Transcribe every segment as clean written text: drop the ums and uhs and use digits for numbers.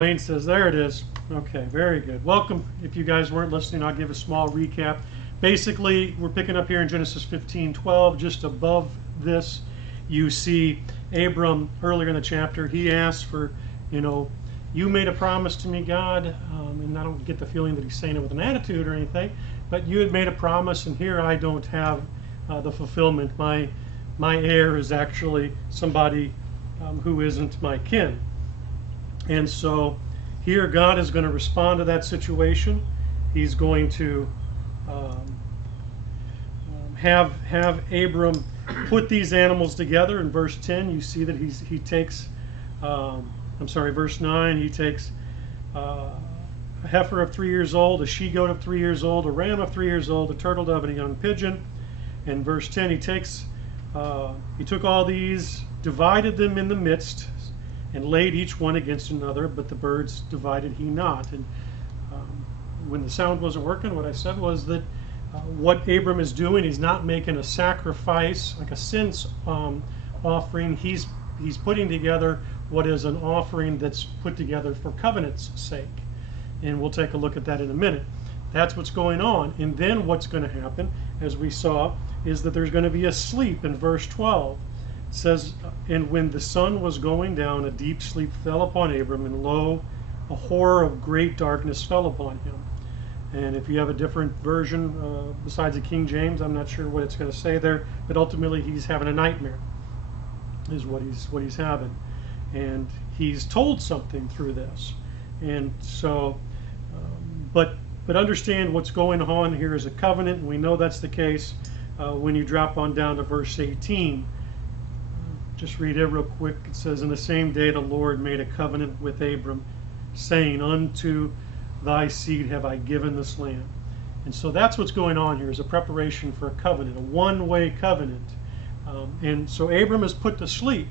Wayne says, there it is. Okay, very good. Welcome. If you guys weren't listening, I'll give a small recap. Basically, we're picking up here in Genesis 15:12. Just above this, you see Abram earlier in the chapter. He asked for, you made a promise to me, God, and I don't get the feeling that he's saying it with an attitude or anything, but you had made a promise, and here I don't have the fulfillment. My heir is actually somebody who isn't my kin. And so here God is going to respond to that situation. He's going to have Abram put these animals together. In verse 10, you see that he takes, verse 9, he takes a heifer of 3 years old, a she-goat of 3 years old, a ram of 3 years old, a turtle dove, and a young pigeon. In verse 10, he took all these, divided them in the midst, and laid each one against another, but the birds divided he not. And when the sound wasn't working, what I said was that what Abram is doing, he's not making a sacrifice, like a sin offering. He's putting together what is an offering that's put together for covenant's sake. And we'll take a look at that in a minute. That's what's going on. And then what's going to happen, as we saw, is that there's going to be a sleep in verse 12. It says, and when the sun was going down, a deep sleep fell upon Abram, and lo, a horror of great darkness fell upon him. And if you have a different version besides the King James, I'm not sure what it's going to say there, but ultimately he's having a nightmare, is what he's having. And he's told something through this. And so, but understand what's going on here is a covenant, and we know that's the case when you drop on down to verse 18. Just read it real quick. It says, in the same day the Lord made a covenant with Abram, saying, unto thy seed have I given this land. And so that's what's going on here, is a preparation for a covenant, a one-way covenant. And so Abram is put to sleep.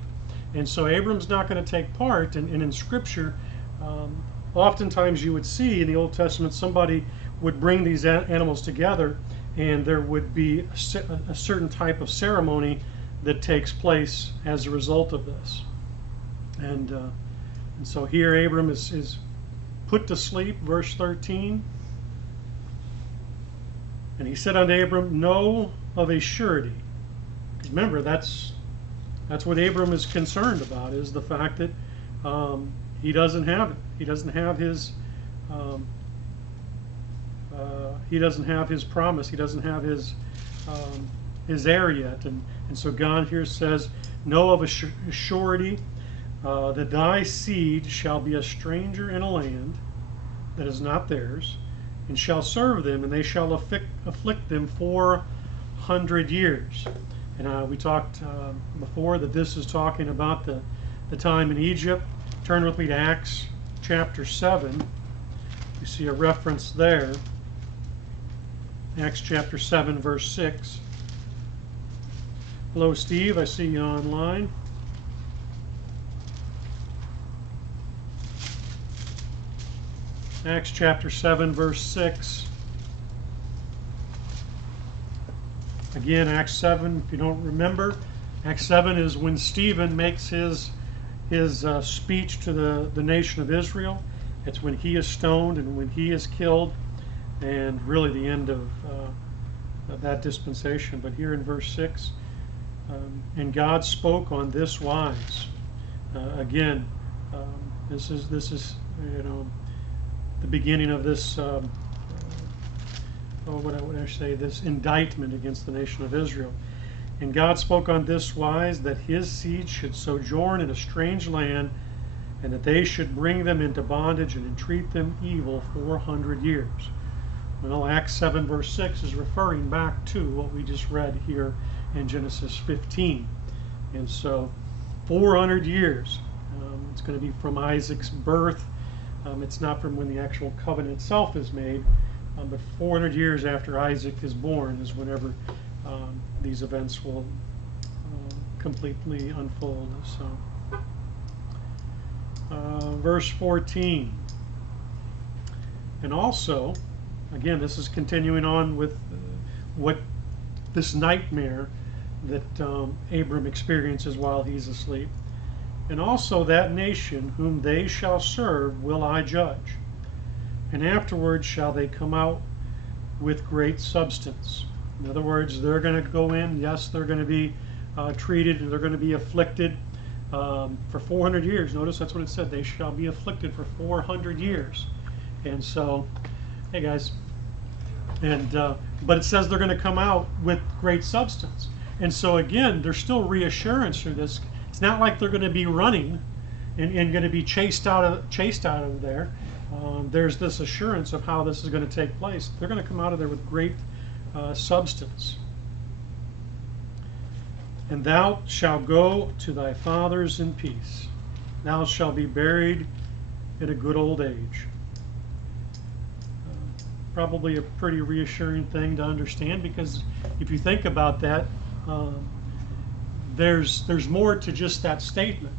And so Abram's not going to take part. And in Scripture, oftentimes you would see in the Old Testament somebody would bring these animals together, and there would be a certain type of ceremony that takes place as a result of this. And so here Abram is put to sleep, verse 13. And he said unto Abram, know of a surety. Remember, that's what Abram is concerned about, is the fact that he doesn't have it. He doesn't have his promise. He doesn't have his heir yet. And so God here says, know of a surety that thy seed shall be a stranger in a land that is not theirs, and shall serve them, and they shall afflict them 400 years. And we talked before that this is talking about the time in Egypt. Turn with me to Acts chapter 7. You see a reference there. Acts chapter 7, verse 6. Hello, Steve. I see you online. Acts chapter 7, verse 6. Again, Acts 7, if you don't remember, Acts 7 is when Stephen makes his speech to the nation of Israel. It's when he is stoned and when he is killed, and really the end of that dispensation. But here in verse 6, and God spoke on this wise. Again, this is the beginning of this. What would I say? This indictment against the nation of Israel. And God spoke on this wise, that his seed should sojourn in a strange land, and that they should bring them into bondage and entreat them evil 400 years. Well, Acts 7 verse 6 is referring back to what we just read here in Genesis 15. And so 400 years. It's going to be from Isaac's birth. It's not from when the actual covenant itself is made, but 400 years after Isaac is born is whenever these events will completely unfold. So, verse 14. And also, again, this is continuing on with what this nightmare that Abram experiences while he's asleep. and also that nation whom they shall serve will I judge. And afterwards shall they come out with great substance. In other words, they're going to go in, yes, they're going to be treated, and they're going to be afflicted for 400 years. Notice that's what it said. They shall be afflicted for 400 years. And so, hey guys, and but it says they're going to come out with great substance. And so again, there's still reassurance through this. It's not like they're going to be running and going to be chased out of there. There's this assurance of how this is going to take place. They're going to come out of there with great substance. And thou shalt go to thy fathers in peace. Thou shalt be buried in a good old age. Probably a pretty reassuring thing to understand, because if you think about that, there's more to just that statement.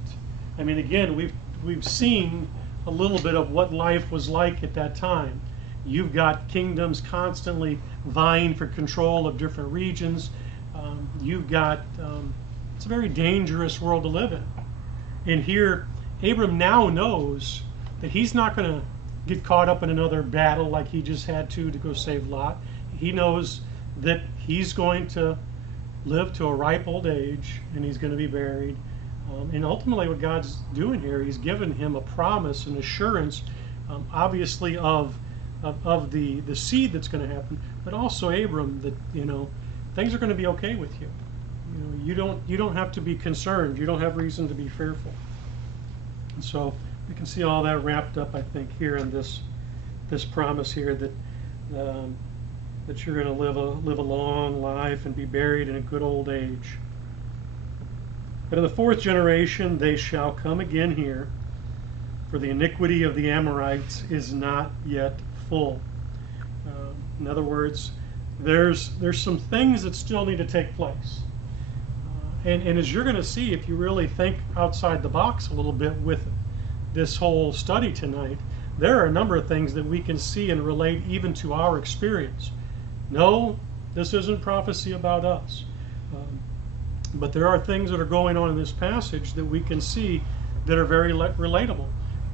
I mean, again, we've seen a little bit of what life was like at that time. You've got kingdoms constantly vying for control of different regions. You've got it's a very dangerous world to live in. And here, Abram now knows that he's not going to get caught up in another battle like he just had to go save Lot. He knows that he's going to live to a ripe old age, and he's going to be buried. And ultimately what God's doing here, he's given him a promise, an assurance, obviously of the seed that's going to happen, but also Abram, that, you know, things are going to be okay with you. You know, you don't have to be concerned. You don't have reason to be fearful. And so we can see all that wrapped up, I think, here in this promise here, that that you're going to live a long life and be buried in a good old age. But in the fourth generation they shall come again here, for the iniquity of the Amorites is not yet full. In other words, there's some things that still need to take place. And as you're going to see, if you really think outside the box a little bit with this whole study tonight, there are a number of things that we can see and relate even to our experience. No, this isn't prophecy about us. But there are things that are going on in this passage that we can see that are very relatable.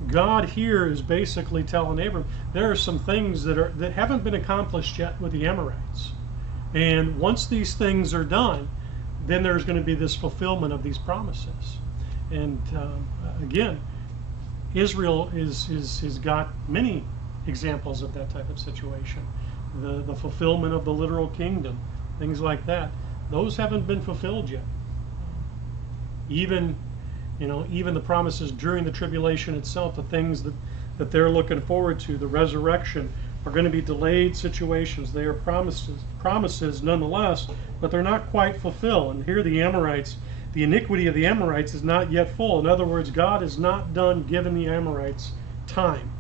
God here is basically telling Abram, there are some things that haven't been accomplished yet with the Amorites. And once these things are done, then there's going to be this fulfillment of these promises. And again, Israel has got many examples of that type of situation. The fulfillment of the literal kingdom, things like that. Those haven't been fulfilled yet. Even the promises during the tribulation itself, the things that they're looking forward to, the resurrection, are going to be delayed situations. They are promises nonetheless, but they're not quite fulfilled. And here the Amorites, the iniquity of the Amorites is not yet full. In other words, God is not done giving the Amorites time.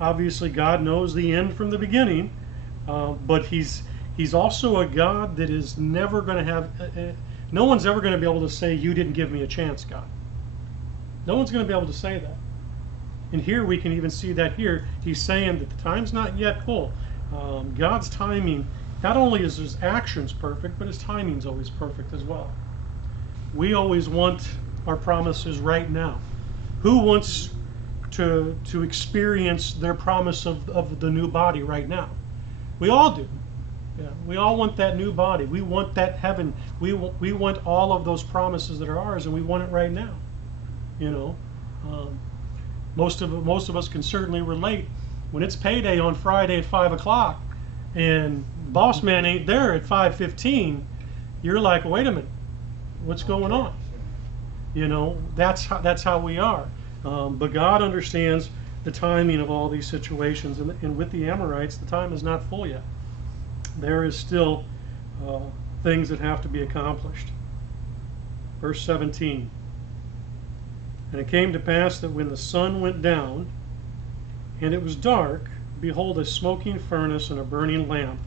Obviously, God knows the end from the beginning, but He's also a God that is never going to have. No one's ever going to be able to say, "You didn't give me a chance, God." No one's going to be able to say that. And here we can even see that here. He's saying that the time's not yet full. God's timing, not only is His actions perfect, but His timing's always perfect as well. We always want our promises right now. Who wants to experience their promise of the new body right now? We all do. Yeah, we all want that new body. We want that heaven. We want all of those promises that are ours, and we want it right now. Most of us can certainly relate. When it's payday on Friday at 5 o'clock, and boss man ain't there at 5:15, you're like, wait a minute, what's going on? That's how we are. But God understands the timing of all these situations, and with the Amorites, the time is not full yet. There is still things that have to be accomplished. Verse 17. And it came to pass that when the sun went down, and it was dark, behold, a smoking furnace and a burning lamp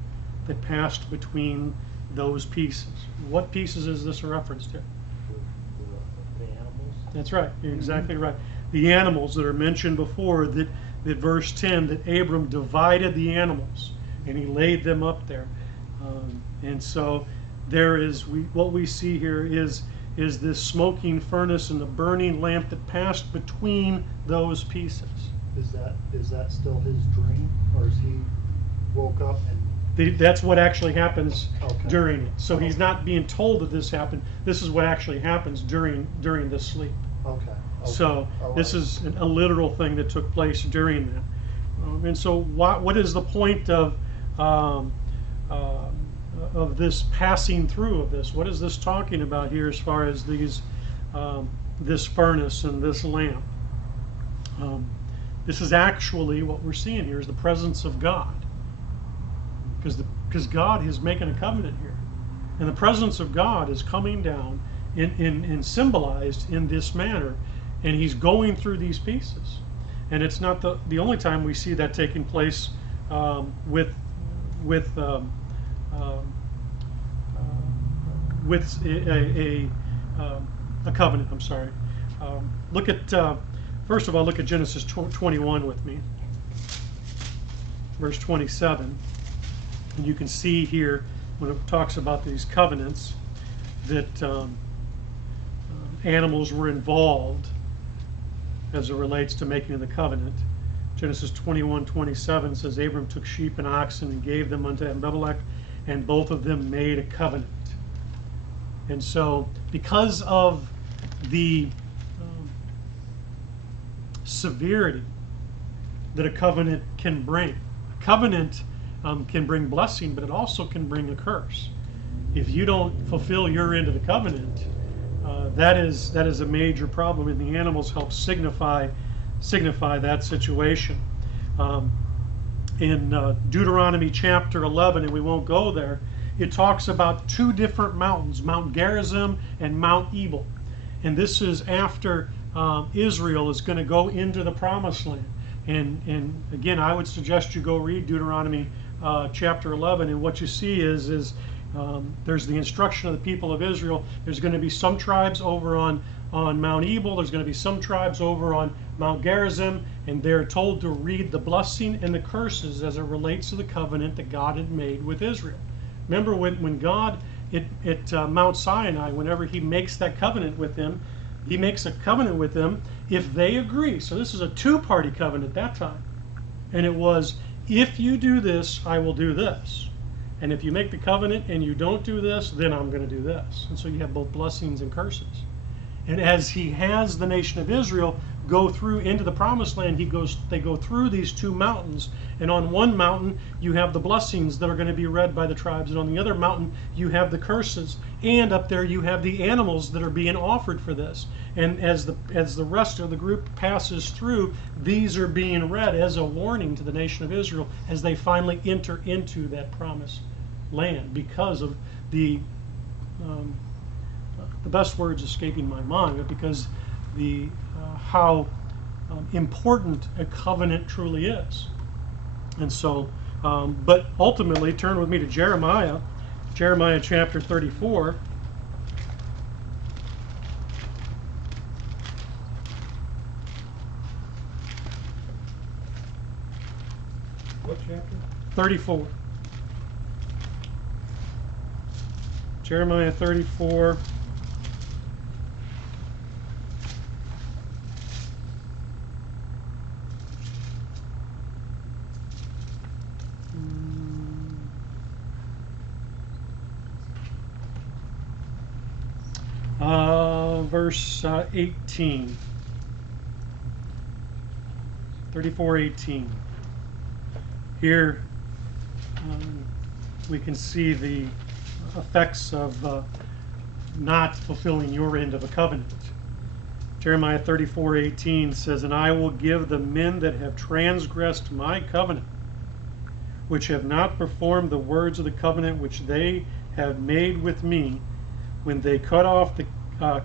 that passed between those pieces. What pieces is this a reference to? The animals. That's right. You're exactly right. The animals that are mentioned before, that verse 10, that Abram divided the animals and he laid them up there. And so there is, what we see here is is this smoking furnace and the burning lamp that passed between those pieces. Is that still his dream, or is he woke up and? That's what actually happens Okay. during it. So he's not being told that this happened. This is what actually happens during this sleep. Okay. So All this right. is a literal thing that took place during that. And so what is the point of this passing through of this? What is this talking about here as far as these this furnace and this lamp? This is actually what we're seeing here is the presence of God. Because God is making a covenant here. And the presence of God is coming down in symbolized in this manner. And he's going through these pieces. And it's not the only time we see that taking place with a covenant. I'm sorry. Look at first of all, look at Genesis 21 with me, verse 27. And you can see here when it talks about these covenants that animals were involved as it relates to making the covenant. Genesis 21:27 says, Abram took sheep and oxen and gave them unto Abimelech, and both of them made a covenant. And so, because of the severity that a covenant can bring, a covenant can bring blessing, but it also can bring a curse. If you don't fulfill your end of the covenant, that is a major problem, and the animals help signify that situation. In Deuteronomy chapter 11, and we won't go there, it talks about two different mountains, Mount Gerizim and Mount Ebal. And this is after Israel is going to go into the promised land. And again, I would suggest you go read Deuteronomy chapter 11, and what you see is there's the instruction of the people of Israel. There's going to be some tribes over on Mount Ebal. There's going to be some tribes over on Mount Gerizim, and they're told to read the blessing and the curses as it relates to the covenant that God had made with Israel. Remember when God at Mount Sinai, whenever he makes that covenant with them, he makes a covenant with them if they agree. So this is a two-party covenant at that time. And it was, if you do this, I will do this. And if you make the covenant and you don't do this, then I'm going to do this. And so you have both blessings and curses. And as he has the nation of Israel go through into the promised land, they go through these two mountains. And on one mountain, you have the blessings that are going to be read by the tribes. And on the other mountain, you have the curses. And up there, you have the animals that are being offered for this. And as the rest of the group passes through, these are being read as a warning to the nation of Israel as they finally enter into that promised land, because of the best words escaping my mind, but because how important a covenant truly is. And so, but ultimately, turn with me to Jeremiah chapter 34. What chapter? 34. Jeremiah 34. Verse 18. 34:18. Here we can see the effects of not fulfilling your end of a covenant. Jeremiah 34:18 says, And I will give the men that have transgressed my covenant, which have not performed the words of the covenant which they have made with me, when they cut off the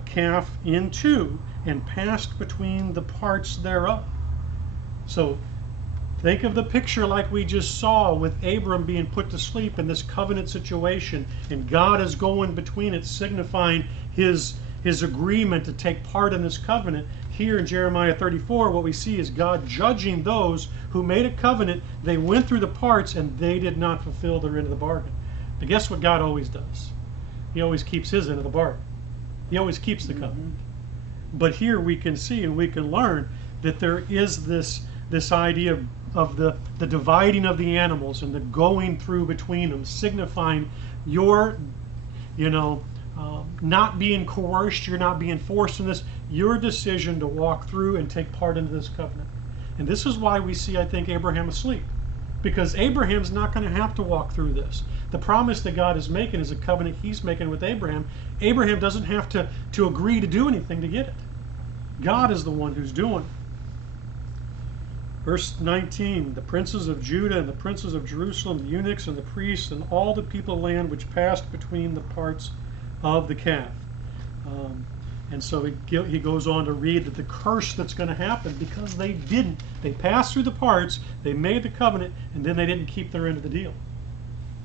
calf in two and passed between the parts thereof. So think of the picture like we just saw with Abram being put to sleep in this covenant situation, and God is going between it, signifying his agreement to take part in this covenant. Here in Jeremiah 34, what we see is God judging those who made a covenant. They went through the parts and they did not fulfill their end of the bargain. But guess what God always does? He always keeps his end of the bargain. He always keeps the covenant. But here we can see and we can learn that there is this idea of the dividing of the animals and the going through between them, signifying your, not being coerced, you're not being forced in this, your decision to walk through and take part into this covenant. And this is why we see, I think, Abraham asleep. Because Abraham's not going to have to walk through this. The promise that God is making is a covenant he's making with Abraham. Abraham doesn't have to agree to do anything to get it. God is the one who's doing it. Verse 19, the princes of Judah and the princes of Jerusalem, the eunuchs and the priests, and all the people of the land which passed between the parts of the calf. And so he goes on to read that the curse that's going to happen because they didn't. They passed through the parts, they made the covenant, and then they didn't keep their end of the deal.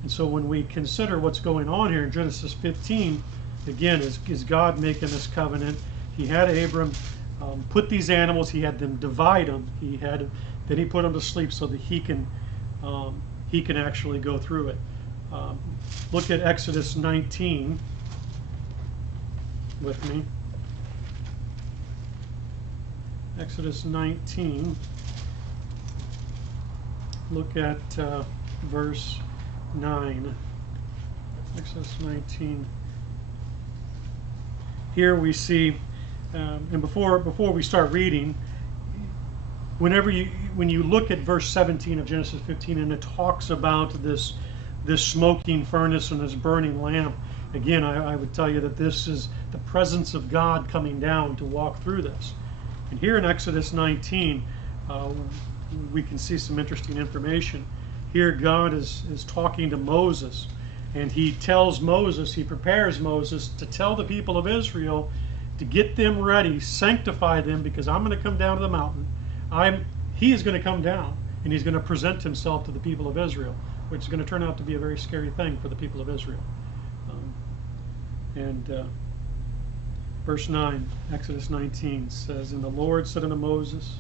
And so when we consider what's going on here in Genesis 15, again, is God making this covenant. He had Abram put these animals, he had them divide them, then he put them to sleep so that he can actually go through it. Look at Exodus 19 with me. Exodus 19. Look at verse 9. Exodus 19. Here we see, and before we start reading, when you look at verse 17 of Genesis 15, and it talks about this smoking furnace and this burning lamp, again, I would tell you that this is the presence of God coming down to walk through this. And here in Exodus 19, we can see some interesting information. Here God is talking to Moses, and he tells Moses, he prepares Moses to tell the people of Israel to get them ready, sanctify them, because I'm going to come down to the mountain. He is going to come down, and he's going to present himself to the people of Israel, which is going to turn out to be a very scary thing for the people of Israel. Verse 9, Exodus 19 says, And the Lord said unto Moses,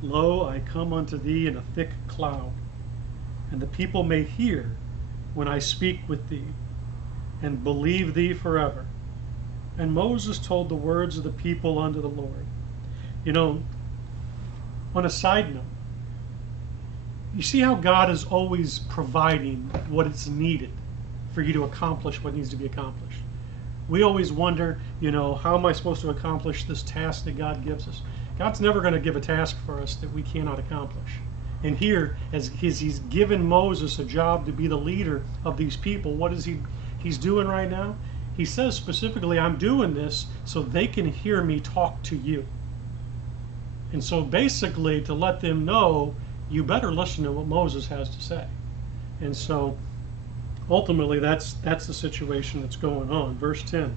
Lo, I come unto thee in a thick cloud, and the people may hear when I speak with thee, and believe thee forever. And Moses told the words of the people unto the Lord. On a side note, you see how God is always providing what is needed for you to accomplish what needs to be accomplished. We always wonder, how am I supposed to accomplish this task that God gives us? God's never going to give a task for us that we cannot accomplish. And here, as he's given Moses a job to be the leader of these people, what is he's doing right now? He says specifically, I'm doing this so they can hear me talk to you. And so basically to let them know, you better listen to what Moses has to say. And so ultimately that's the situation that's going on. Verse 10.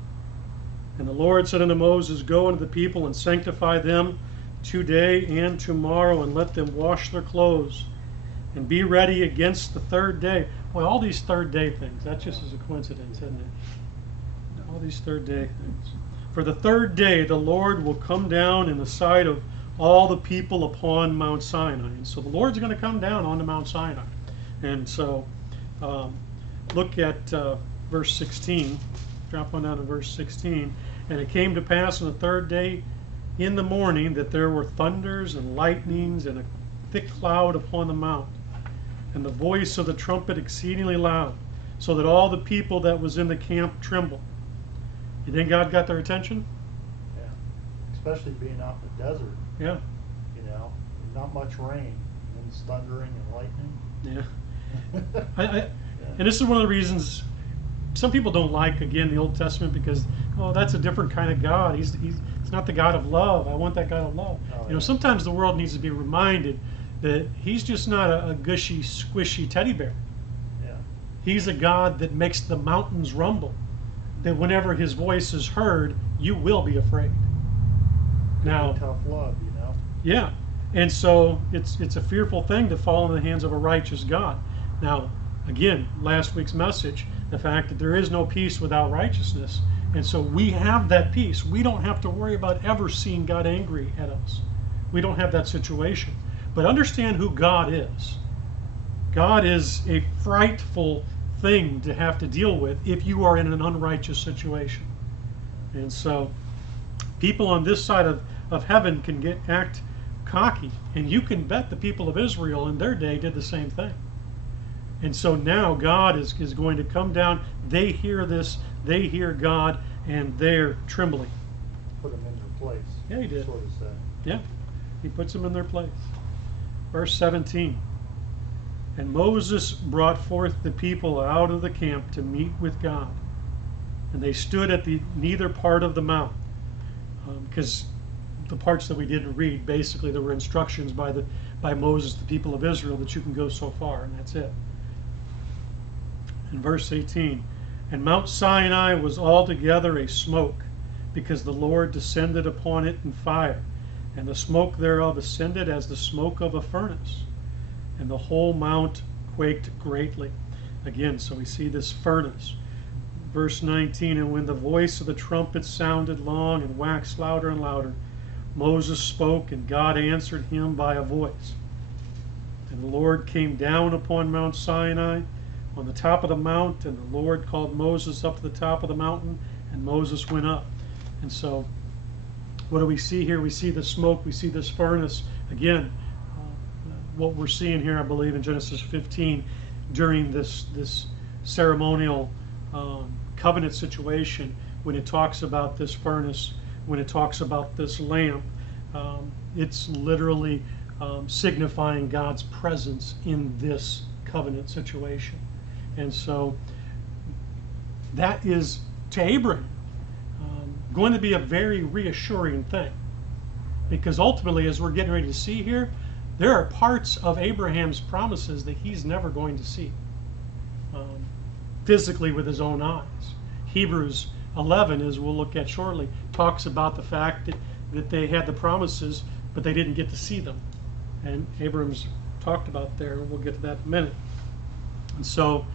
And the Lord said unto Moses, Go unto the people and sanctify them today and tomorrow, and let them wash their clothes, and be ready against the third day. Well, all these third day things, that just is a coincidence, isn't it? All these third day things. For the third day the Lord will come down in the sight of all the people upon Mount Sinai. And so the Lord's going to come down onto Mount Sinai. And so look at verse 16. Drop on down to verse 16. And it came to pass on the third day in the morning that there were thunders and lightnings and a thick cloud upon the mount, and the voice of the trumpet exceedingly loud, so that all the people that was in the camp trembled. You think God got their attention? Yeah. Especially being out in the desert. Yeah. Not much rain, and it's thundering and lightning. Yeah. And this is one of the reasons some people don't like, again, the Old Testament, because, that's a different kind of God. He's not the God of love. I want that God of love. Sometimes the world needs to be reminded that he's just not a gushy, squishy teddy bear. Yeah. He's a God that makes the mountains rumble, that whenever his voice is heard, you will be afraid. Now, tough love, Yeah. And so it's a fearful thing to fall in the hands of a righteous God. Now, again, last week's message, the fact that there is no peace without righteousness. And so we have that peace. We don't have to worry about ever seeing God angry at us. We don't have that situation. But understand who God is. God is a frightful thing to have to deal with if you are in an unrighteous situation. And so people on this side of heaven can act cocky, and you can bet the people of Israel in their day did the same thing. And so now God is going to come down. They hear this, they hear God, and they're trembling. Put them in their place. Yeah, he did. Sort of said. Yeah, he puts them in their place. Verse 17. And Moses brought forth the people out of the camp to meet with God. And they stood at the neither part of the mount. Because the parts that we didn't read, basically there were instructions by Moses, the people of Israel, that you can go so far, and that's it. In verse 18, and Mount Sinai was altogether a smoke, because the Lord descended upon it in fire, and the smoke thereof ascended as the smoke of a furnace, and the whole mount quaked greatly. Again, so we see this furnace. Verse 19, and when the voice of the trumpet sounded long and waxed louder and louder, Moses spoke, and God answered him by a voice. And the Lord came down upon Mount Sinai on the top of the mount, and the Lord called Moses up to the top of the mountain, and Moses went up. And so what do we see here? We see the smoke, we see this furnace. Again, what we're seeing here, I believe, in Genesis 15, during this ceremonial covenant situation, when it talks about this furnace, when it talks about this lamp, it's literally signifying God's presence in this covenant situation. And so that is, to Abraham, going to be a very reassuring thing. Because ultimately, as we're getting ready to see here, there are parts of Abraham's promises that he's never going to see physically with his own eyes. Hebrews 11, as we'll look at shortly, talks about the fact that they had the promises, but they didn't get to see them. And Abraham's talked about there, we'll get to that in a minute. And so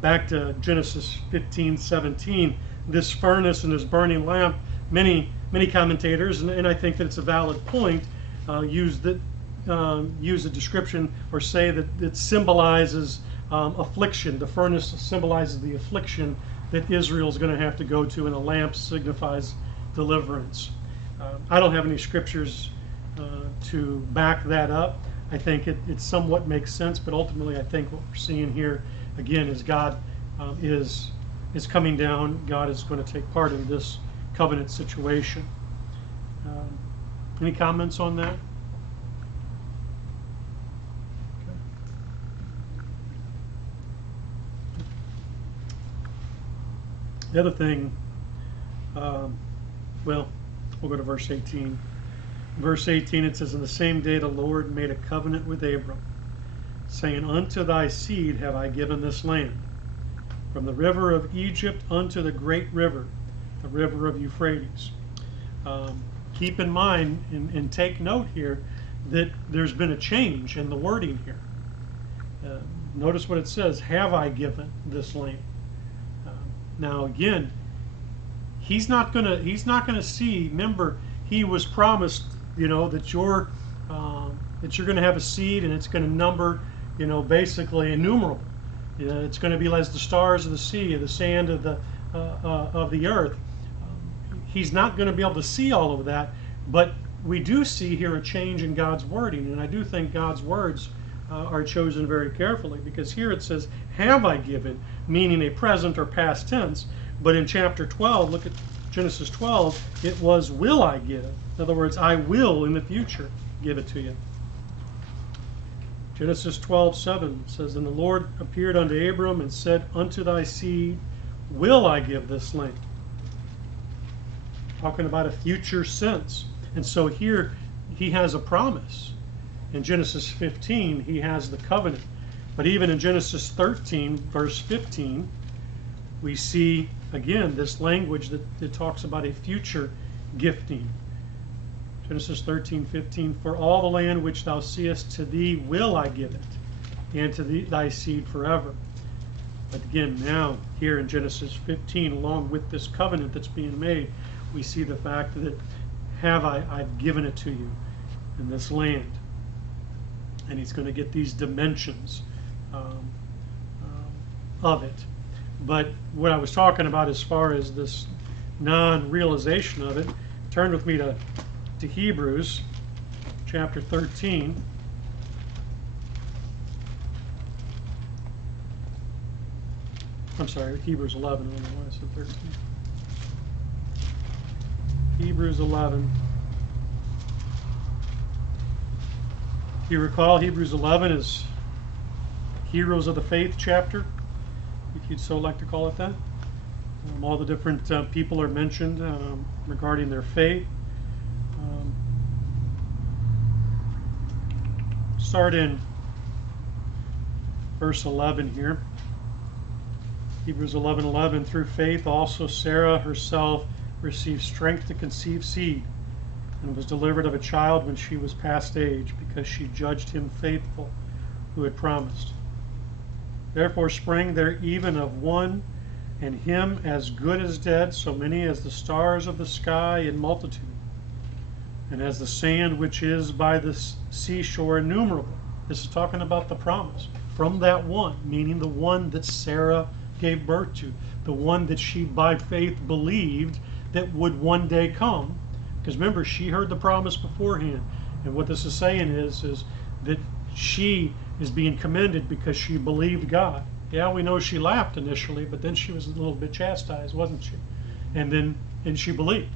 back to Genesis 15:17, this furnace and this burning lamp, many commentators, and I think that it's a valid point, use a description or say that it symbolizes affliction. The furnace symbolizes the affliction that Israel is going to have to go to, and the lamp signifies deliverance. I don't have any scriptures to back that up. I think it somewhat makes sense, but ultimately I think what we're seeing here again is God is coming down. God is going to take part in this covenant situation. Any comments on that? The other thing, well, we'll go to verse 18. Verse 18, it says, in the same day the Lord made a covenant with Abram, saying, unto thy seed have I given this land, from the river of Egypt unto the great river, the river of Euphrates. Keep in mind and take note here that there's been a change in the wording here. Notice what it says, have I given this land. Now again, he's not gonna see. Remember, he was promised, that you're going to have a seed, and it's going to number, basically innumerable. It's going to be as the stars of the sea, or the sand of the earth. He's not going to be able to see all of that, but we do see here a change in God's wording, and I do think God's words are chosen very carefully, because here it says, have I given, meaning a present or past tense, but in chapter 12, look at Genesis 12, it was will I give. In other words, I will in the future give it to you. Genesis 12:7 says, and the Lord appeared unto Abram and said, unto thy seed will I give this land. Talking about a future sense. And so here he has a promise. In Genesis 15, he has the covenant. But even in Genesis 13, verse 15, we see, again, this language that talks about a future gifting. Genesis 13:15, for all the land which thou seest, to thee will I give it, and to thy seed forever. But again, now, here in Genesis 15, along with this covenant that's being made, we see the fact that I've given it to you in this land. And he's going to get these dimensions of it. But what I was talking about as far as this non-realization of it. Turn with me to Hebrews chapter 13. I'm sorry, Hebrews 11. I don't know why I said 13. Hebrews 11. If you recall, Hebrews 11 is Heroes of the Faith chapter, if you'd so like to call it that. All the different people are mentioned regarding their faith. Start in verse 11 here. Hebrews 11:11. Through faith also Sarah herself received strength to conceive seed, and was delivered of a child when she was past age, because she judged him faithful who had promised. Therefore sprang there even of one, and him as good as dead, so many as the stars of the sky in multitude, and as the sand which is by the seashore innumerable. This is talking about the promise. From that one, meaning the one that Sarah gave birth to, the one that she by faith believed that would one day come. Because remember, she heard the promise beforehand. And what this is saying is that she is being commended because she believed God. Yeah, we know she laughed initially, but then she was a little bit chastised, wasn't she? And she believed.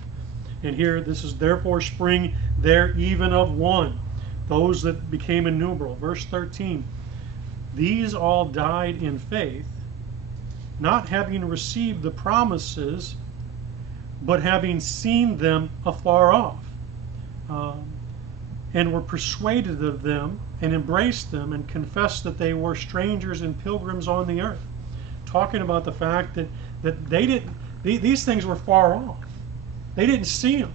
And here, this is therefore spring there even of one, those that became innumerable. Verse 13, these all died in faith, not having received the promises, but having seen them afar off, and were persuaded of them, and embraced them, and confessed that they were strangers and pilgrims on the earth. Talking about the fact that these things were far off. They didn't see them.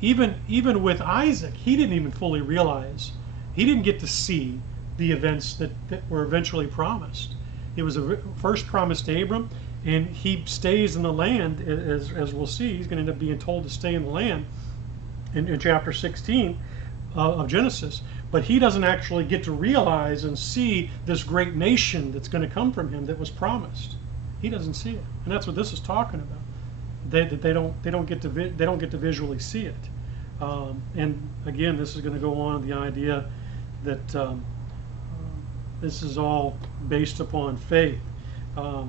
Even with Isaac, he didn't even fully realize. He didn't get to see the events that were eventually promised. It was first promised to Abram, and he stays in the land, as we'll see. He's going to end up being told to stay in the land in chapter 16 of Genesis. But he doesn't actually get to realize and see this great nation that's going to come from him that was promised. He doesn't see it, and that's what this is talking about. They don't get to visually see it. And again, this is going to go on the idea that this is all based upon faith. Go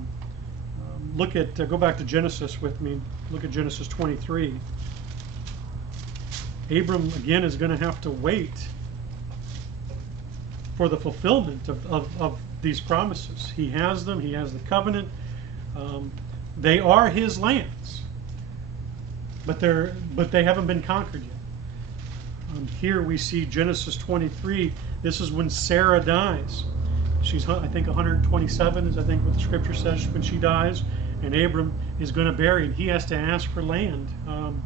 back to Genesis with me. Look at Genesis 23. Abram again is going to have to wait for the fulfillment of these promises. He has them. He has the covenant. They are his lands, but they haven't been conquered yet. Here we see Genesis 23. This is when Sarah dies. She's, I think, 127 is, I think, what the scripture says when she dies, and Abram is going to bury her. He has to ask for land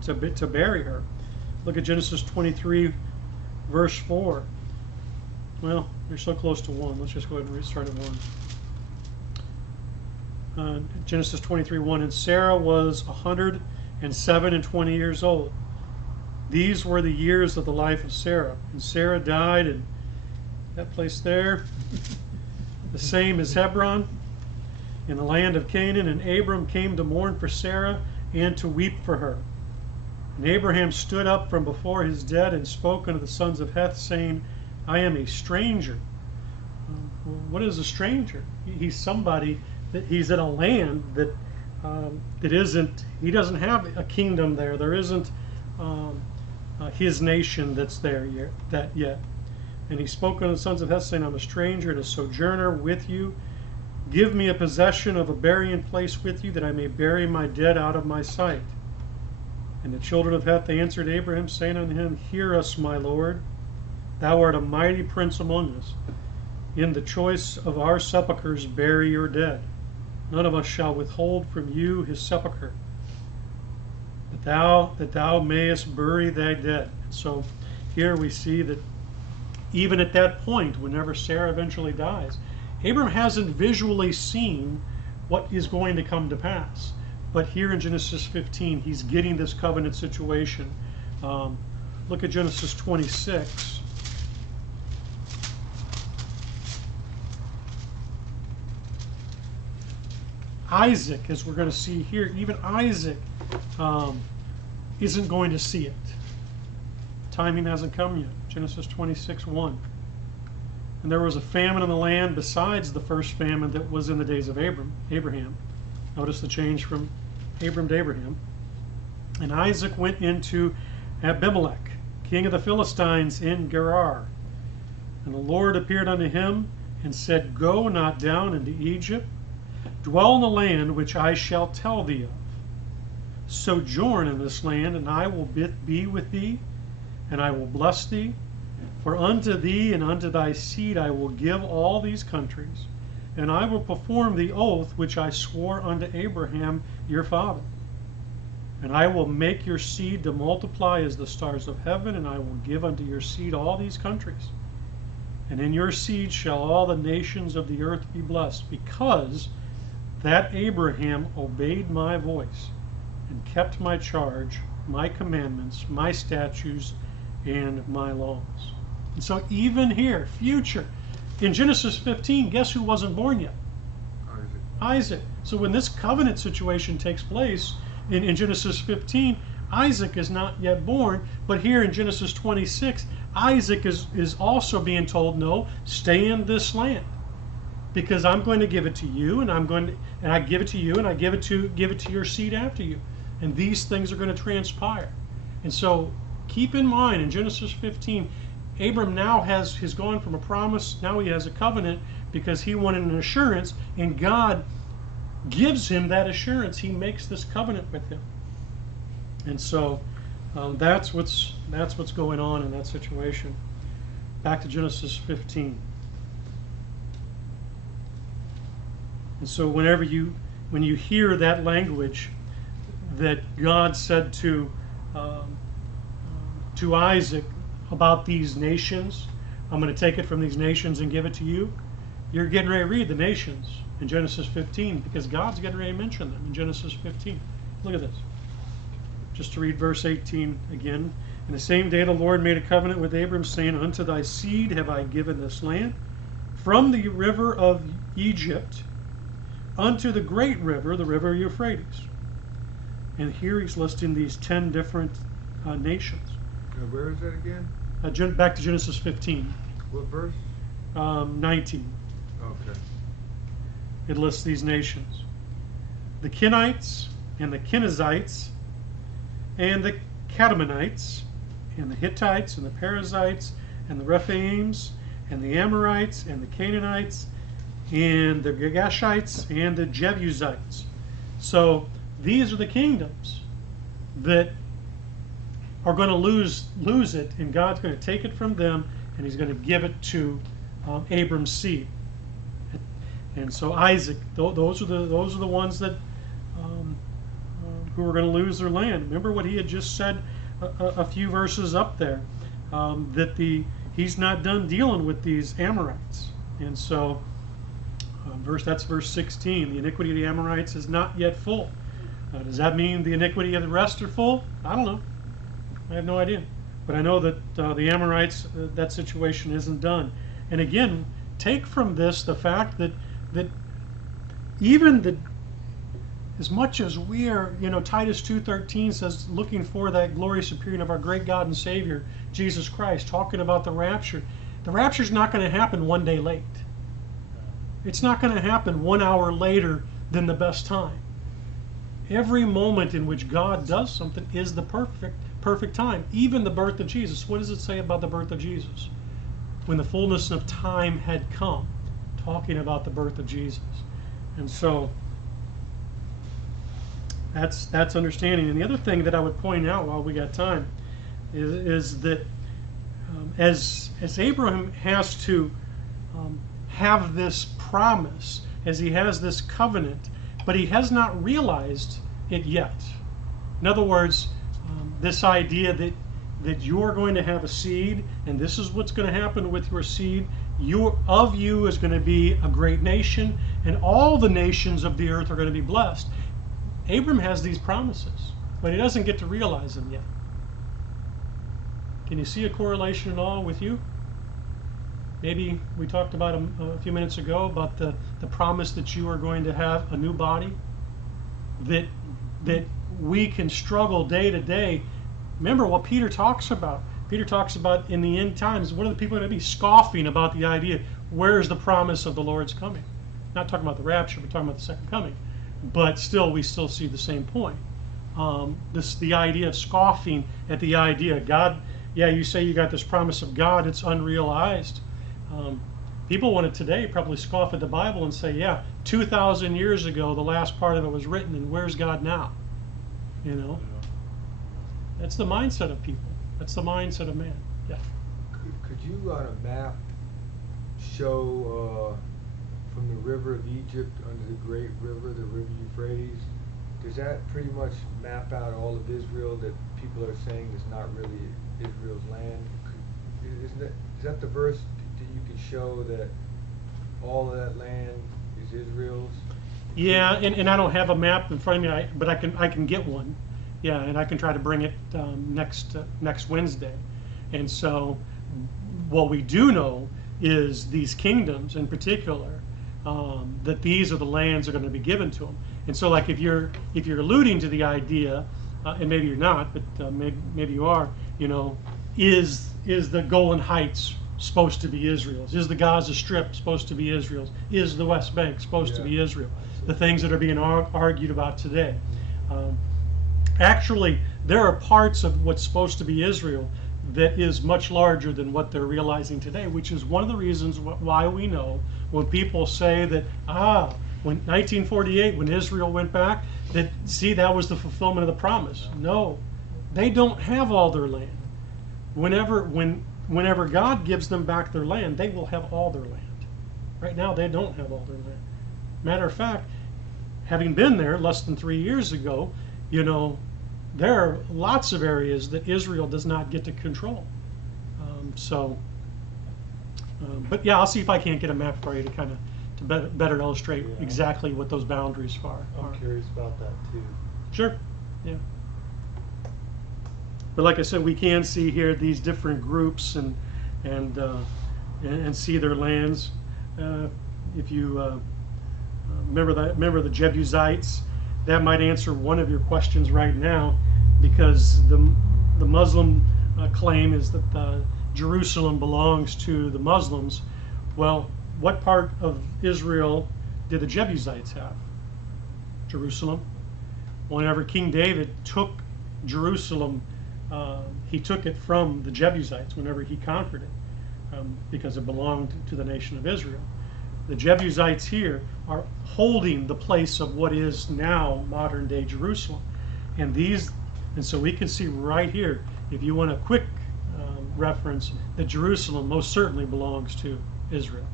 to bury her. Look at Genesis 23, verse 4. Well, you're so close to 1. Let's just go ahead and restart at 1. Genesis 23:1. And Sarah was 107 and 20 years old. These were the years of the life of Sarah. And Sarah died in that place there, the same as Hebron, in the land of Canaan. And Abram came to mourn for Sarah and to weep for her. And Abraham stood up from before his dead and spoke unto the sons of Heth, saying, I am a stranger. What is a stranger? He's somebody that he's in a land that he doesn't have a kingdom there. There isn't his nation that's there yet. And he spoke unto the sons of Heth, saying, I'm a stranger and a sojourner with you. Give me a possession of a burying place with you, that I may bury my dead out of my sight. And the children of Heth answered Abraham, saying unto him, Hear us, my Lord. Thou art a mighty prince among us. In the choice of our sepulchres bury your dead. None of us shall withhold from you his sepulchre, that thou mayest bury thy dead. So here we see that even at that point, whenever Sarah eventually dies, Abram hasn't visually seen what is going to come to pass. But here in Genesis 15, he's getting this covenant situation. Look at Genesis 26. Isaac, as we're going to see here, even Isaac isn't going to see it. Timing hasn't come yet. Genesis 26:1. And there was a famine in the land besides the first famine that was in the days of Abraham. Notice the change from Abram to Abraham. And Isaac went into Abimelech, king of the Philistines, in Gerar. And the Lord appeared unto him and said, Go not down into Egypt, dwell in the land which I shall tell thee of. Sojourn in this land, and I will be with thee, and I will bless thee. For unto thee and unto thy seed I will give all these countries, and I will perform the oath which I swore unto Abraham your father. And I will make your seed to multiply as the stars of heaven, and I will give unto your seed all these countries. And in your seed shall all the nations of the earth be blessed, because that Abraham obeyed my voice, and kept my charge, my commandments, my statutes, and my laws. And so even here, future, in Genesis 15, guess who wasn't born yet? Isaac. So when this covenant situation takes place in Genesis 15, Isaac is not yet born, but here in Genesis 26, Isaac is also being told, no, stay in this land, because I'm going to give it to you, and I give it to you, and I give it to your seed after you, and these things are going to transpire. And so keep in mind, in Genesis 15, Abram now has gone from a promise, now he has a covenant, because he wanted an assurance, and God gives him that assurance. He makes this covenant with him. And so that's what's going on in that situation. Back to Genesis 15. And so when you hear that language that God said to Isaac about these nations, I'm going to take it from these nations and give it to you, you're getting ready to read the nations in Genesis 15, because God's getting ready to mention them in Genesis 15. Look at this. Just to read verse 18 again. In the same day the Lord made a covenant with Abram, saying, Unto thy seed have I given this land, from the river of Egypt unto the great river, the river Euphrates. And here he's listing these 10 different nations. Where is that again? Back to Genesis 15. What verse? 19. Okay. It lists these nations. The Kenites and the Kenizzites and the Kadmonites and the Hittites and the Perizzites and the Rephaims and the Amorites and the Canaanites and the Girgashites and the Jebusites. So these are the kingdoms that are going to lose it, and God's going to take it from them, and he's going to give it to Abram's seed. And so Isaac, those are the ones that who are going to lose their land. Remember what he had just said a few verses up there, that he's not done dealing with these Amorites. And so that's verse 16. The iniquity of the Amorites is not yet full. Does that mean the iniquity of the rest are full? I don't know. I have no idea. But I know that the Amorites, that situation isn't done. And again, take from this the fact that even as much as we are, Titus 2:13 says, looking for that glorious appearing of our great God and Savior, Jesus Christ, talking about the rapture is not going to happen one day late. It's not going to happen 1 hour later than the best time. Every moment in which God does something is the perfect time. Even the birth of Jesus. What does it say about the birth of Jesus? When the fullness of time had come, talking about the birth of Jesus. And so that's understanding. And the other thing that I would point out while we got time is that as Abraham has to have this promise, as he has this covenant, but he has not realized it yet. In other words, this idea that you're going to have a seed, and this is what's going to happen with your seed. Of you is going to be a great nation, and all the nations of the earth are going to be blessed. Abram has these promises, but he doesn't get to realize them yet. Can you see a correlation at all with you? Maybe we talked about a few minutes ago about the promise that you are going to have a new body, that we can struggle day to day. Remember what Peter talks about. Peter talks about in the end times, what are the people going to be scoffing about the idea, where's the promise of the Lord's coming? Not talking about the rapture, we're talking about the second coming. But still, we still see the same point. The idea of scoffing at the idea, God, yeah, you say you got this promise of God, it's unrealized. People want to today probably scoff at the Bible and say, yeah, 2,000 years ago, the last part of it was written, and where's God now? You know? That's the mindset of people. That's the mindset of man. Yeah. Could you on a map show from the river of Egypt under the great river, the river Euphrates? Does that pretty much map out all of Israel that people are saying is not really Israel's land? Is that the verse that you could show that all of that land is Israel's? Yeah, and I don't have a map in front of me, but I can get one. Yeah, and I can try to bring it next Wednesday. And so, what we do know is these kingdoms, in particular, that these are the lands that are going to be given to them. And so, like if you're alluding to the idea, and maybe you're not, but maybe you are, you know, is the Golan Heights supposed to be Israel's? Is the Gaza Strip supposed to be Israel's? Is the West Bank supposed to be Israel? The things that are being argued about today. Actually, there are parts of what's supposed to be Israel that is much larger than what they're realizing today, which is one of the reasons why we know when people say that, when 1948, when Israel went back, that, see, that was the fulfillment of the promise. No, they don't have all their land. Whenever God gives them back their land, they will have all their land. Right now, they don't have all their land. Matter of fact, having been there less than 3 years ago, you know, there are lots of areas that Israel does not get to control. But yeah, I'll see if I can't get a map for you to kind of better illustrate exactly what those boundaries are. I'm curious about that too. Sure, yeah. But like I said, we can see here these different groups and see their lands. If you remember the Jebusites, that might answer one of your questions right now, because the Muslim claim is that Jerusalem belongs to the Muslims. Well, what part of Israel did the Jebusites have? Jerusalem. Whenever King David took Jerusalem, he took it from the Jebusites whenever he conquered it, because it belonged to the nation of Israel. The Jebusites here are holding the place of what is now modern day Jerusalem. And so we can see right here, if you want a quick reference, that Jerusalem most certainly belongs to Israel.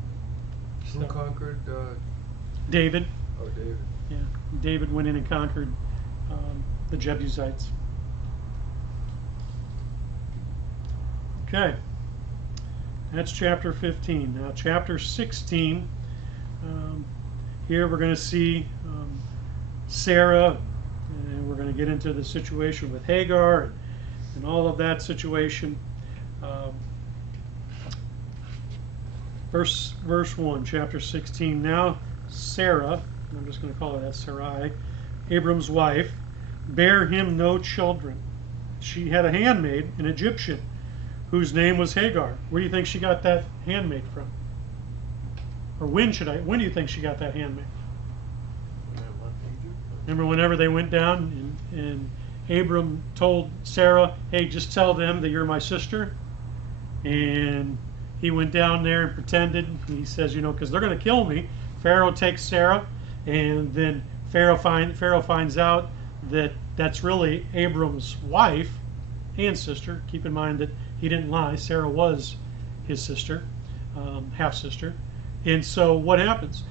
Who conquered? David. Oh, David. Yeah, David went in and conquered the Jebusites. Okay, that's chapter 15. Now chapter 16, here we're going to see Sarah, and we're going to get into the situation with Hagar and all of that situation. Verse 1, chapter 16. Now Sarah, I'm just going to call her that, Sarai, Abram's wife, bare him no children. She had a handmaid, an Egyptian, whose name was Hagar. Where do you think she got that handmaid from? Or when do you think she got that handmaid? Remember whenever they went down and Abram told Sarah, hey, just tell them that you're my sister. And he went down there and pretended. He says, you know, because they're going to kill me. Pharaoh takes Sarah, and then Pharaoh finds out that that's really Abram's wife and sister. Keep in mind that he didn't lie. Sarah was his sister, half-sister. And so what happens?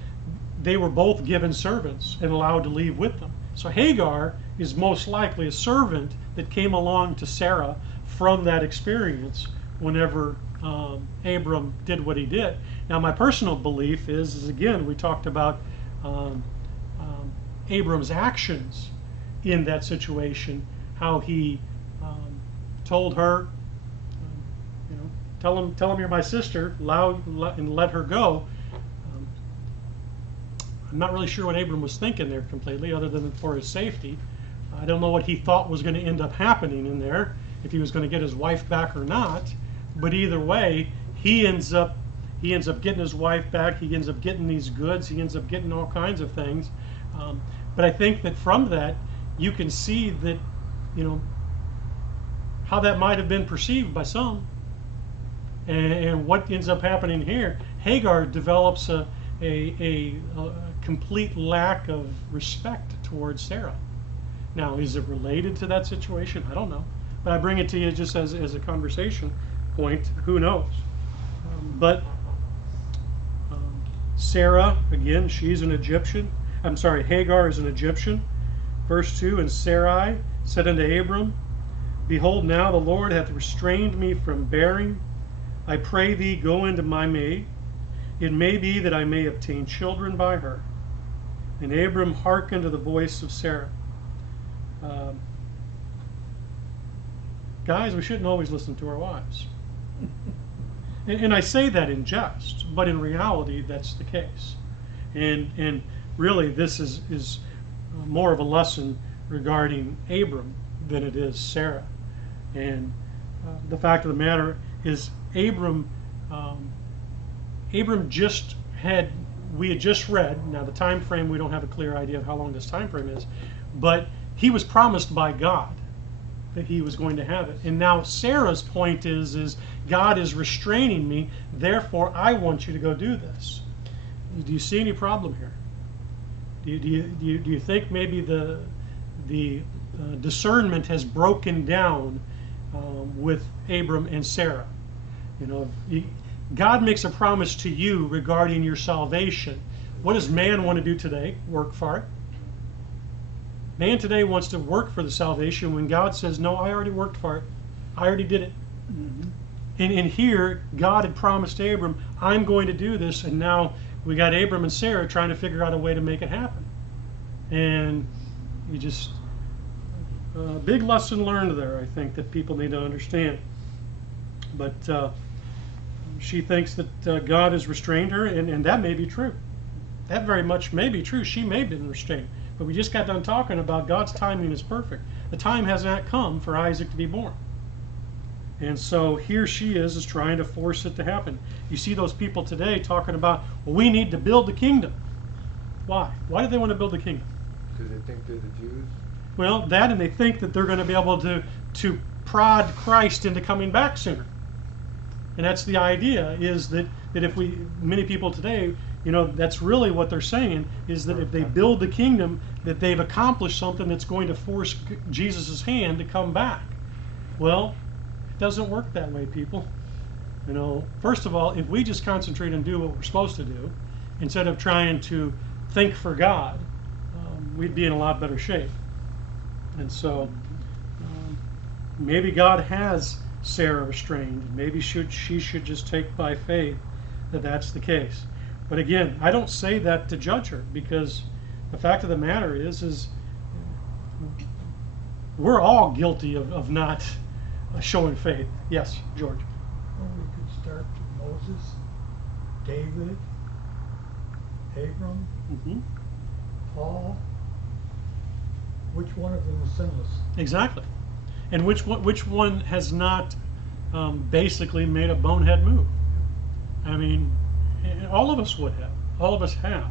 They were both given servants and allowed to leave with them. So Hagar is most likely a servant that came along to Sarah from that experience whenever Abram did what he did. Now my personal belief is again, we talked about Abram's actions in that situation, how he told her, you know, tell him you're my sister, and let her go. I'm not really sure what Abram was thinking there completely, other than for his safety. I don't know what he thought was going to end up happening in there, if he was going to get his wife back or not. But either way, he ends up getting his wife back. He ends up getting these goods. He ends up getting all kinds of things. But I think that from that, you can see that, how that might have been perceived by some. And what ends up happening here, Hagar develops a complete lack of respect towards Sarah. Now, is it related to that situation? I don't know. But I bring it to you just as a conversation point. Who knows? But Sarah, again, she's an Egyptian. I'm sorry, Hagar is an Egyptian. Verse 2, and Sarai said unto Abram, Behold, now the Lord hath restrained me from bearing. I pray thee, go into my maid. It may be that I may obtain children by her. And Abram hearkened to the voice of Sarah. Guys, we shouldn't always listen to our wives. And I say that in jest, but in reality, that's the case. And really, this is more of a lesson regarding Abram than it is Sarah. And the fact of the matter is, Abram we had just read, now the time frame, we don't have a clear idea of how long this time frame is, but he was promised by God that he was going to have it. And now Sarah's point is God is restraining me, therefore I want you to go do this. Do you see any problem here? Do you think maybe the discernment has broken down with Abram and Sarah? God makes a promise to you regarding your salvation. What does man want to do today? Work for it. Man today wants to work for the salvation when God says, no, I already worked for it. I already did it. Mm-hmm. And here, God had promised Abram, I'm going to do this, and now we got Abram and Sarah trying to figure out a way to make it happen. And you just, big lesson learned there, I think, that people need to understand. But she thinks that God has restrained her, and that may be true. That very much may be true. She may have been restrained. But we just got done talking about God's timing is perfect. The time has not come for Isaac to be born. And so here she is trying to force it to happen. You see those people today talking about, well, we need to build the kingdom. Why? Why do they want to build the kingdom? Because they think they're the Jews? Well, that, and they think that they're going to be able to prod Christ into coming back sooner. And that's the idea, is that if many people today, that's really what they're saying, is that if they build the kingdom, that they've accomplished something that's going to force Jesus' hand to come back. Well, it doesn't work that way, people. First of all, if we just concentrate and do what we're supposed to do, instead of trying to think for God, we'd be in a lot better shape. And so, maybe God has Sarah restrained. Maybe she should just take by faith that that's the case. But again, I don't say that to judge her, because the fact of the matter is we're all guilty of not showing faith. Yes, George. Well, we could start with Moses, David, Abram, Mm-hmm. Paul. Which one of them is sinless? Exactly. And which one has not basically made a bonehead move? I mean, all of us would have. All of us have.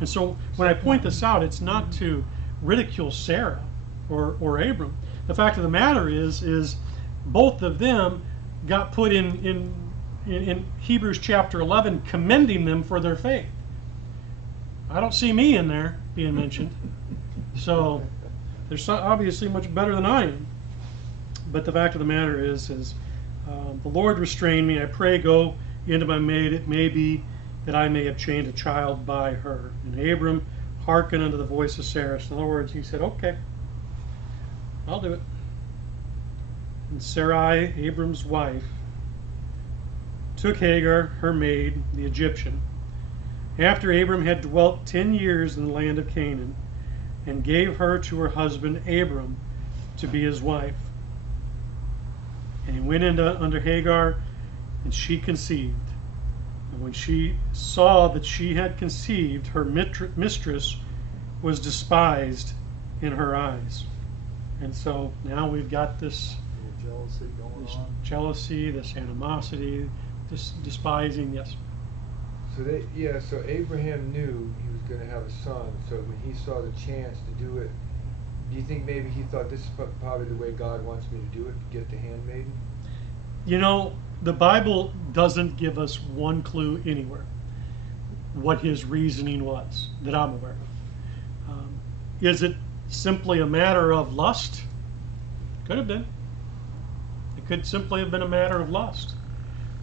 And so when I point this out, it's not to ridicule Sarah or Abram. The fact of the matter is both of them got put in Hebrews chapter 11, commending them for their faith. I don't see me in there being mentioned. So they're obviously much better than I am. But the fact of the matter is the Lord restrained me. I pray, go into my maid. It may be that I may obtain a child by her. And Abram hearkened unto the voice of Sarah. So in other words, he said, okay, I'll do it. And Sarai, Abram's wife, took Hagar, her maid, the Egyptian, after Abram had dwelt 10 years in the land of Canaan, and gave her to her husband Abram to be his wife. And he went under Hagar, and she conceived. And when she saw that she had conceived, her mistress was despised in her eyes. And so now we've got this, Little jealousy going this on. jealousy, this animosity, this despising. Yes. So Abraham knew he was going to have a son, so when he saw the chance to do it, do you think maybe he thought this is probably the way God wants me to do it, get the handmaiden? You know, the Bible doesn't give us one clue anywhere what his reasoning was that I'm aware of. Is it simply a matter of lust? Could have been. It could simply have been a matter of lust.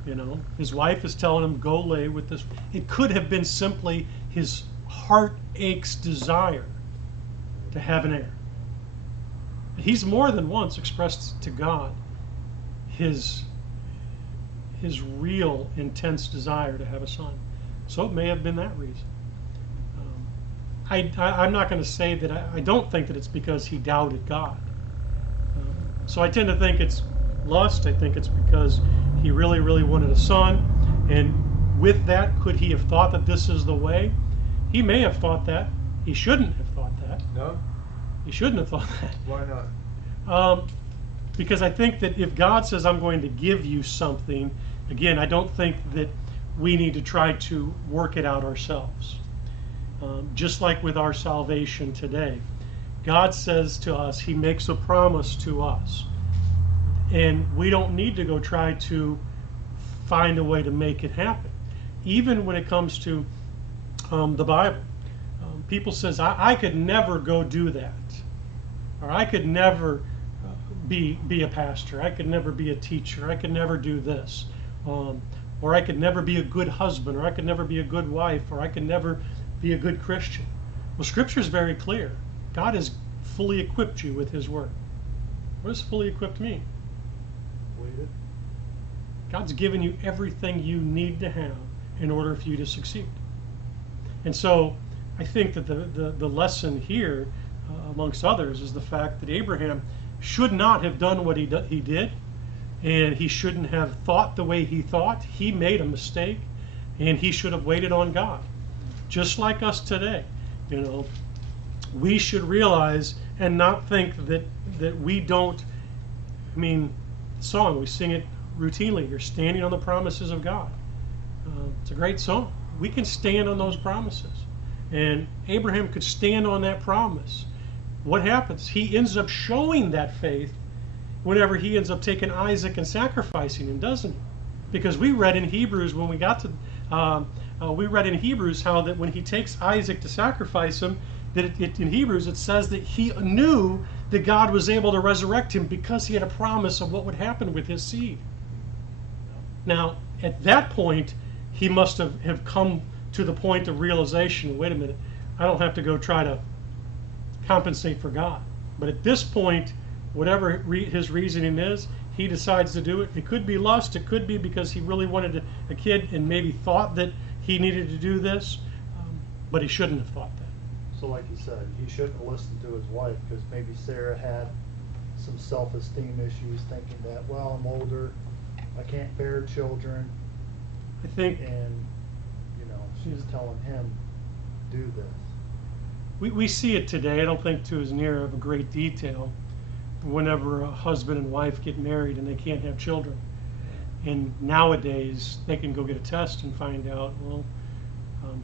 You know, his wife is telling him, go lay with this. It could have been simply his heart aches desire to have an heir. He's more than once expressed to God his real intense desire to have a son. So it may have been that reason. I'm not going to say that I don't think that it's because he doubted God. So I tend to think it's lust. I think it's because he really, really wanted a son. And with that, could he have thought that this is the way? He may have thought that. He shouldn't have thought that. No? He shouldn't have thought that. Why not? Because I think that if God says, I'm going to give you something, again, I don't think that we need to try to work it out ourselves. Just like with our salvation today, God says to us, he makes a promise to us. And we don't need to go try to find a way to make it happen. Even when it comes to the Bible. People says, I could never go do that. Or I could never be a pastor. I could never be a teacher. I could never do this. Or I could never be a good husband. Or I could never be a good wife. Or I could never be a good Christian. Well, Scripture is very clear. God has fully equipped you with his word. What does fully equipped mean? Waited. God's given you everything you need to have in order for you to succeed. And so I think that the lesson here, amongst others, is the fact that Abraham should not have done what he did, and he shouldn't have thought the way he thought. He made a mistake, and he should have waited on God. Just like us today, you know, we should realize and not think that we don't. I mean, song, we sing it routinely. You're standing on the promises of God. It's a great song. We can stand on those promises. And Abraham could stand on that promise. What happens? He ends up showing that faith whenever he ends up taking Isaac and sacrificing him, doesn't he? Because we read in Hebrews when we got to, we read in Hebrews how that when he takes Isaac to sacrifice him, that in Hebrews it says that he knew that God was able to resurrect him because he had a promise of what would happen with his seed. Now, at that point, he must have come to the point of realization, wait a minute, I don't have to go try to compensate for God. But at this point, whatever his reasoning is, he decides to do it. It could be lust. It could be because he really wanted a kid and maybe thought that he needed to do this, but he shouldn't have thought that. So like you said, he shouldn't have listened to his wife because maybe Sarah had some self-esteem issues, thinking that, well, I'm older, I can't bear children, I think and you know, she's telling him, do this. we see it today. I don't think to as near of a great detail. Whenever a husband and wife get married and they can't have children, and nowadays they can go get a test and find out, well,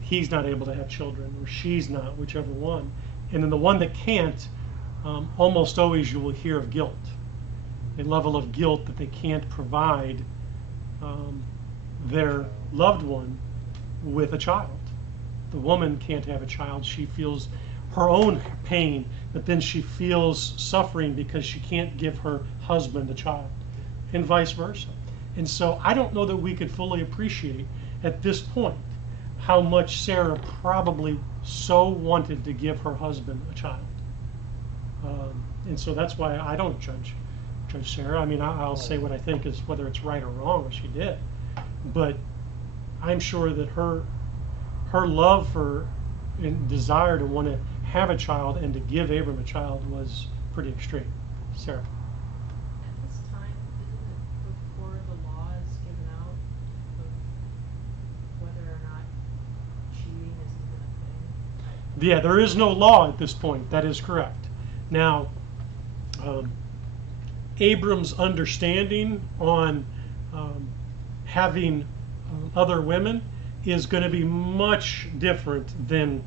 he's not able to have children, or she's not, whichever one. And then the one that can't, almost always you will hear of guilt, a level of guilt that they can't provide their loved one with a child. The woman can't have a child. She feels her own pain, but then she feels suffering because she can't give her husband a child, and vice versa. And so I don't know that we could fully appreciate at this point how much Sarah probably so wanted to give her husband a child. And so that's why I don't judge Sarah. I mean, I'll say what I think is whether it's right or wrong, or she did. But I'm sure that her love for and desire to want to have a child and to give Abram a child was pretty extreme. Sarah. At this time, isn't it before the law is given out of whether or not cheating is even a thing? Yeah, there is no law at this point. That is correct. Now, Abram's understanding on having other women is going to be much different than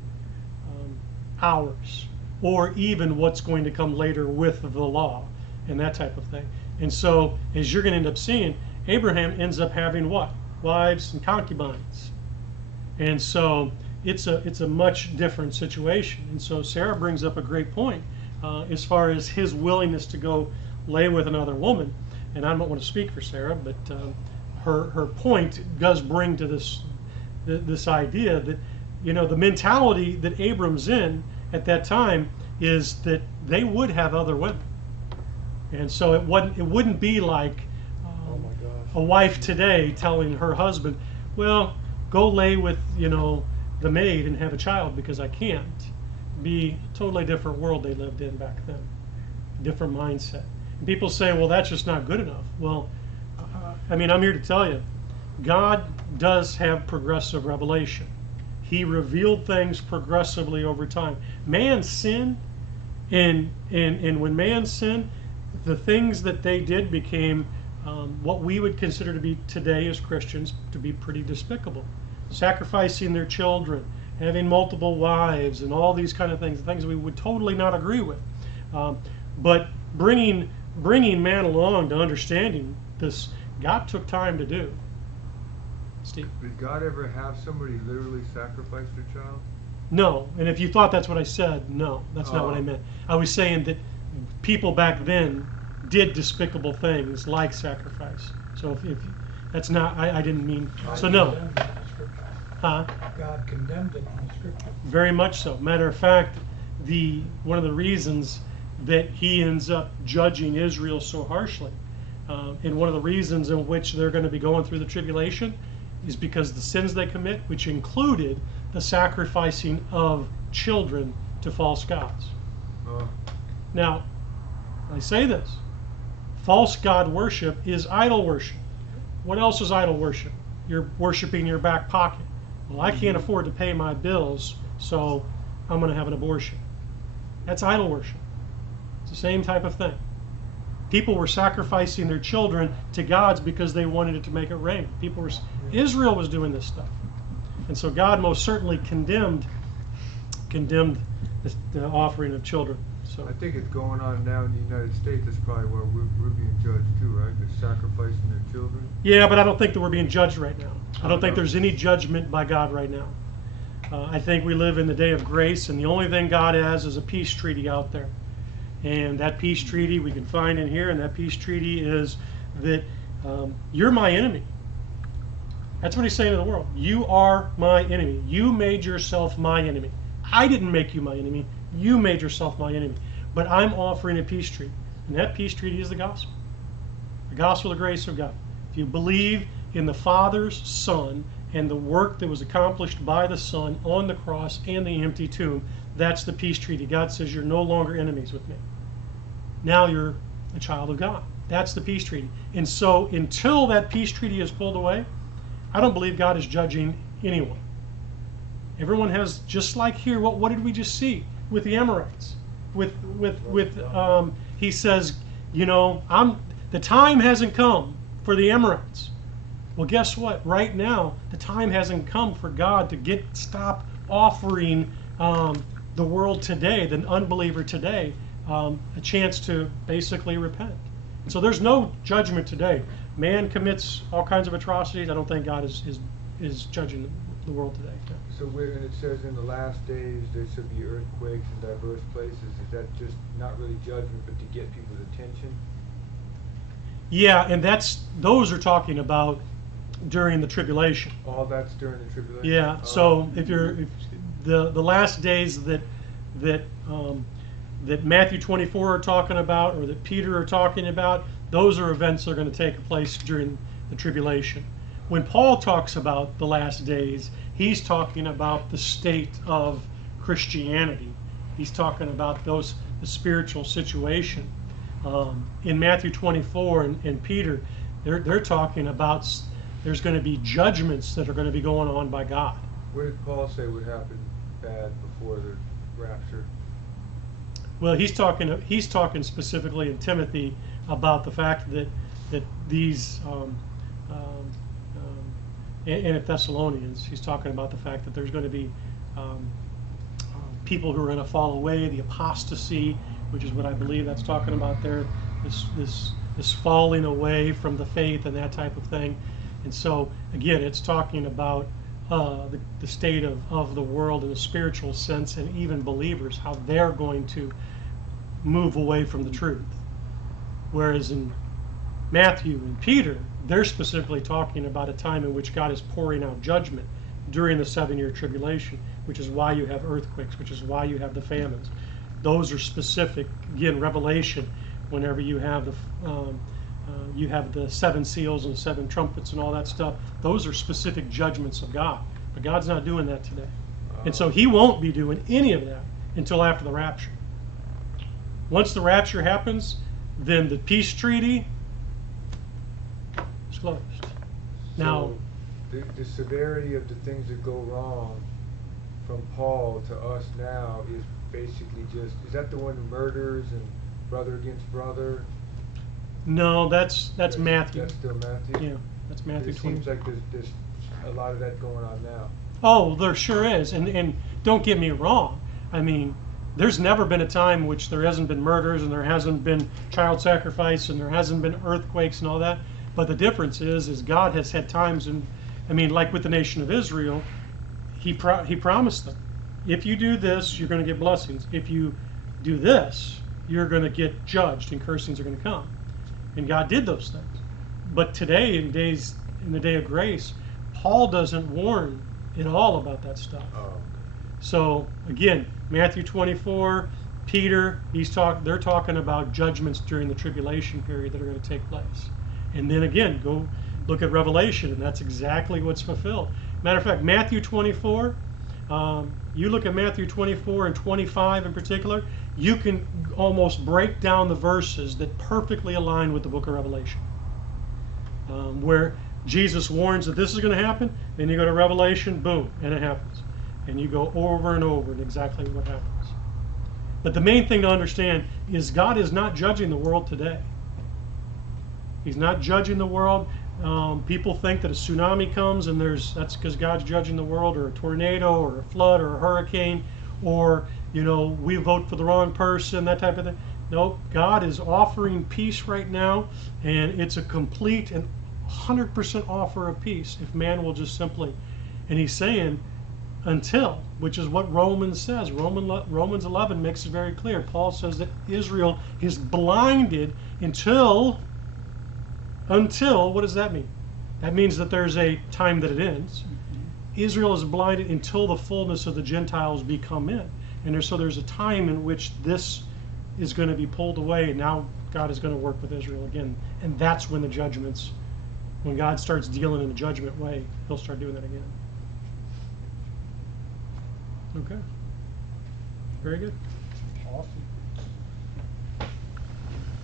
ours, or even what's going to come later with the law and that type of thing. And so, as you're going to end up seeing, Abraham ends up having what? Wives and concubines. And so it's a much different situation. And so Sarah brings up a great point as far as his willingness to go lay with another woman. And I don't want to speak for Sarah, but her point does bring to this idea that, you know, the mentality that Abram's in at that time is that they would have other women. And so it wouldn't be like Oh my gosh. a wife today telling her husband, well, go lay with, you know, the maid and have a child because I can't. Be a totally different world they lived in back then, different mindset. And people say, well, that's just not good enough. Well, I mean, I'm here to tell you, God does have progressive revelation. He revealed things progressively over time. Man sinned, and when man sinned, the things that they did became what we would consider to be today as Christians to be pretty despicable. Sacrificing their children, having multiple wives, and all these kind of things we would totally not agree with. But bringing man along to understanding this, God took time to do. Steve? Did God ever have somebody literally sacrifice their child? No, and if you thought that's what I said, no, that's not what I meant. I was saying that people back then did despicable things like sacrifice. So if that's not, I didn't mean, so no. God condemned it in the scripture. Huh? God condemned it in the scripture. Very much so. Matter of fact, one of the reasons that he ends up judging Israel so harshly, and one of the reasons in which they're going to be going through the tribulation, is because the sins they commit, which included the sacrificing of children to false gods. Now, I say this, false god worship is idol worship. What else is idol worship? You're worshiping your back pocket. Well, I can't afford to pay my bills, so I'm going to have an abortion. That's idol worship. It's the same type of thing. People were sacrificing their children to gods because they wanted it to make it rain. Israel was doing this stuff. And so God most certainly condemned the offering of children. So I think it's going on now in the United States. That's probably where we're being judged too, right? They're sacrificing their children. yeah, but I don't think that we're being judged right now. I don't think there's any judgment by God right now. I think we live in the day of grace, and the only thing God has is a peace treaty out there. And that peace treaty we can find in here, and that peace treaty is that you're my enemy. That's what he's saying to the world. You are my enemy. You made yourself my enemy. I didn't make you my enemy. You made yourself my enemy. But I'm offering a peace treaty. And that peace treaty is the gospel. The gospel of the grace of God. If you believe in the Father's Son and the work that was accomplished by the Son on the cross and the empty tomb, that's the peace treaty. God says you're no longer enemies with me. Now you're a child of God. That's the peace treaty. And so until that peace treaty is pulled away, I don't believe God is judging anyone. Everyone has, just like here, what did we just see with the Amorites? He says, you know, the time hasn't come for the Amorites. Well, guess what? Right now, the time hasn't come for God to stop offering the world today, the unbeliever today, a chance to basically repent. So there's no judgment today. Man commits all kinds of atrocities. I don't think God is judging the world today. So when it says in the last days there should be earthquakes in diverse places, is that just not really judgment, but to get people's attention? Yeah, and those are talking about during the tribulation. All that's during the tribulation? Yeah. So if the last days that Matthew 24 are talking about, or that Peter are talking about, those are events that are going to take place during the tribulation. When Paul talks about the last days, he's talking about the state of Christianity. He's talking about the spiritual situation. In Matthew 24 and Peter, they're talking about there's going to be judgments that are going to be going on by God. What did Paul say would happen bad before the rapture? Well, he's talking specifically in Timothy about the fact that these and in Thessalonians, he's talking about the fact that there's going to be people who are going to fall away, the apostasy, which is what I believe that's talking about there, this falling away from the faith and that type of thing. And so again, it's talking about the state of the world in a spiritual sense, and even believers, how they're going to move away from the truth. Whereas in Matthew and Peter, they're specifically talking about a time in which God is pouring out judgment during the 7-year tribulation, which is why you have earthquakes, which is why you have the famines. Those are specific. Again, Revelation, whenever you have the 7 seals and the 7 trumpets and all that stuff, those are specific judgments of God. But God's not doing that today. And so he won't be doing any of that until after the rapture. Once the rapture happens, then the peace treaty is closed. Now, so the severity of the things that go wrong from Paul to us now is basically just, is that the one who murders and brother against brother? no, that's Matthew. That's still Matthew? Yeah, that's Matthew It 20. seems like there's a lot of that going on now. Oh, there sure is. And don't get me wrong. I mean, there's never been a time in which there hasn't been murders and there hasn't been child sacrifice and there hasn't been earthquakes and all that. But the difference is God has had times, and I mean, like with the nation of Israel, he promised them, if you do this, you're going to get blessings. If you do this, you're going to get judged and cursings are going to come. And God did those things. But today, in the day of grace, Paul doesn't warn at all about that stuff. Oh. So again, Matthew 24, Peter, they're talking about judgments during the tribulation period that are going to take place. And then again, go look at Revelation, and that's exactly what's fulfilled. Matter of fact, Matthew 24, you look at Matthew 24 and 25 in particular, you can almost break down the verses that perfectly align with the book of Revelation. Where Jesus warns that this is going to happen, then you go to Revelation, boom, and it happens. And you go over and over and exactly what happens. But the main thing to understand is God is not judging the world today. He's not judging the world. People think that a tsunami comes and that's because God's judging the world, or a tornado, or a flood, or a hurricane, or we vote for the wrong person, that type of thing. No, God is offering peace right now, and it's a complete and 100% offer of peace if man will just simply. And he's saying until, which is what Romans says. Romans 11 makes it very clear. Paul says that Israel is blinded until, what does that mean? That means that there's a time that it ends. Israel is blinded until the fullness of the Gentiles become in. And so there's a time in which this is going to be pulled away, and now God is going to work with Israel again. And that's when the judgments, when God starts dealing in a judgment way, he'll start doing that again. Okay. Very good. Awesome.